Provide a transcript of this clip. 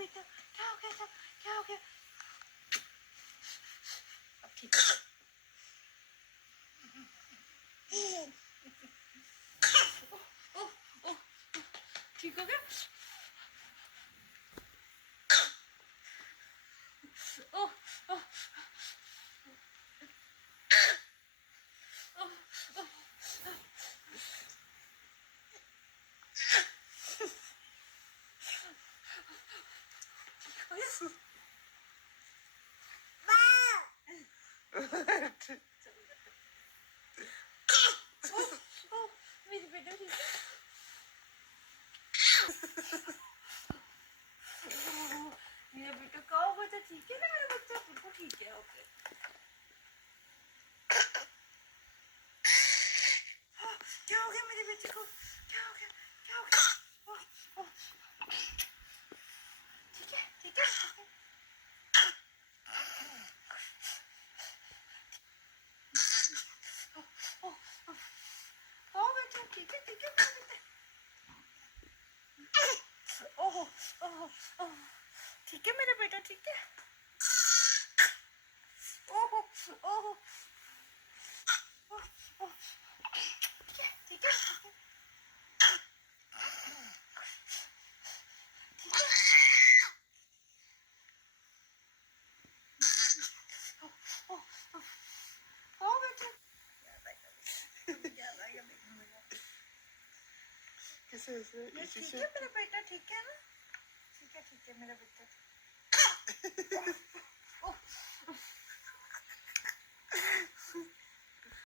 बेटा क्या हो गया था, क्या हो गया? अब ठीक है। ओह ओह ठीक हो गया? ओह ओह मेरी बेटा ठीक है? मेरा बेटा क्या हो गया था? ठीक है ना मेरा बच्चा? बिल्कुल ठीक है। ओके क्या हो गया मेरे बेटे को? क्या हो गया? क्या हो गया? ओह, ओह, ठीक है ठीक है ठीक है। ओह, ओह, ओह बेटा ठीक है मेरा बेटा। ओह ओह ओह ठीक है मेरा बेटा ठीक है। ओह ओह ओह ओह ठीक है ठीक है ठीक है ठीक है। ओह ओह ओह बेटा ज्यादा या किसे से ये इसी ठीक से है मेरा बेटा ठीक है ना? ठीक है मेरा बेटा।